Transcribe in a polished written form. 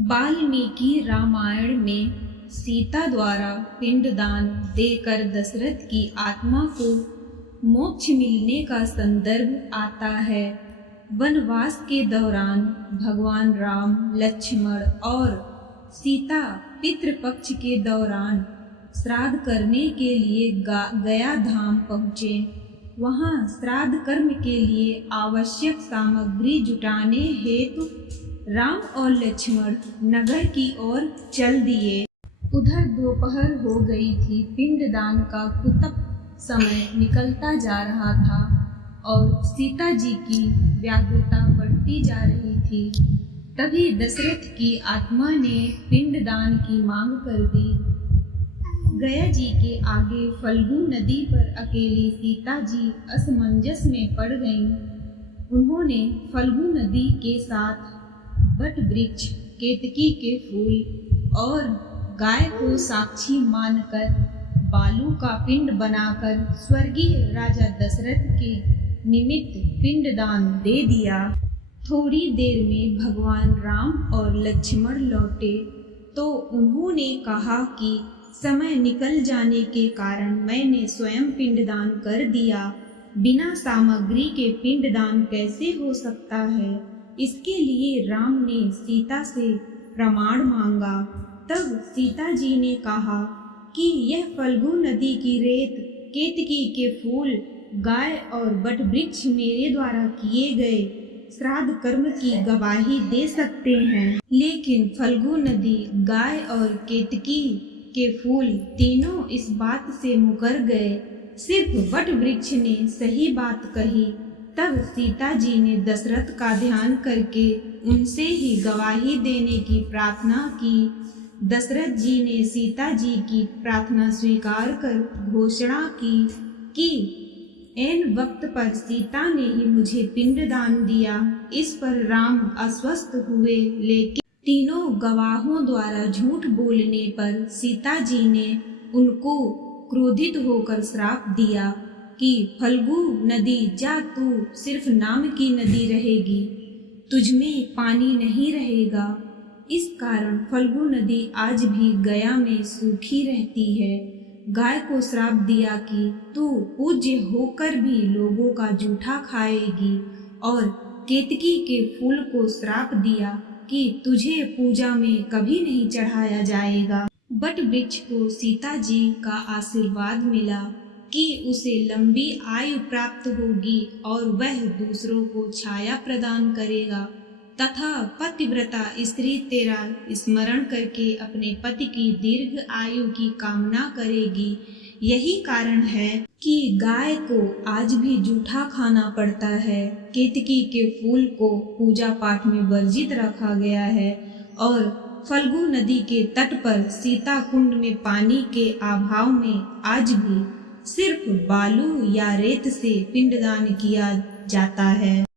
वाल्मीकि रामायण में सीता द्वारा पिंडदान देकर दशरथ की आत्मा को मोक्ष मिलने का संदर्भ आता है। वनवास के दौरान भगवान राम, लक्ष्मण और सीता पितृपक्ष के दौरान श्राद्ध करने के लिए गया धाम पहुँचे। वहाँ श्राद्ध कर्म के लिए आवश्यक सामग्री जुटाने हेतु राम और लक्ष्मण नगर की ओर चल दिए। उधर दोपहर हो गई थी। पिंडदान का कुतप समय निकलता जा रहा था और सीता जी की व्याकुलता बढ़ती जा रही थी। तभी दशरथ की आत्मा ने पिंडदान की मांग कर दी। गया जी के आगे फल्गु नदी पर अकेली सीता जी असमंजस में पड़ गईं। उन्होंने फल्गु नदी के साथ बट वृक्ष, केतकी के फूल और गाय को साक्षी मानकर बालू का पिंड बनाकर स्वर्गीय राजा दशरथ के निमित्त पिंडदान दे दिया। थोड़ी देर में भगवान राम और लक्ष्मण लौटे तो उन्होंने कहा कि समय निकल जाने के कारण मैंने स्वयं पिंडदान कर दिया। बिना सामग्री के पिंडदान कैसे हो सकता है? इसके लिए राम ने सीता से प्रमाण मांगा। तब सीता जी ने कहा कि यह फल्गु नदी की रेत, केतकी के फूल, गाय और बट वृक्ष मेरे द्वारा किए गए श्राद्ध कर्म की गवाही दे सकते हैं। लेकिन फल्गु नदी, गाय और केतकी के फूल तीनों इस बात से मुकर गए। सिर्फ बट वृक्ष ने सही बात कही। तब सीता जी ने दशरथ का ध्यान करके उनसे ही गवाही देने की प्रार्थना की। दशरथ जी ने सीता जी की प्रार्थना स्वीकार कर घोषणा की कि ऐन वक्त पर सीता ने ही मुझे पिंडदान दिया। इस पर राम आश्वस्त हुए, लेकिन तीनों गवाहों द्वारा झूठ बोलने पर सीता जी ने उनको क्रोधित होकर श्राप दिया कि फल्गु नदी जा, तू सिर्फ नाम की नदी रहेगी, तुझमें पानी नहीं रहेगा। इस कारण फल्गु नदी आज भी गया में सूखी रहती है। गाय को श्राप दिया कि तू पूज्य होकर भी लोगों का जूठा खाएगी और केतकी के फूल को श्राप दिया कि तुझे पूजा में कभी नहीं चढ़ाया जाएगा। बट वृक्ष को सीता जी का आशीर्वाद मिला कि उसे लंबी आयु प्राप्त होगी और वह दूसरों को छाया प्रदान करेगा तथा पतिव्रता स्त्री तेरा स्मरण करके अपने पति की दीर्घ आयु की कामना करेगी। यही कारण है कि गाय को आज भी जूठा खाना पड़ता है। केतकी के फूल को पूजा पाठ में वर्जित रखा गया है और फल्गु नदी के तट पर सीता कुंड में पानी के अभाव में आज भी सिर्फ बालू या रेत से पिंडदान किया जाता है।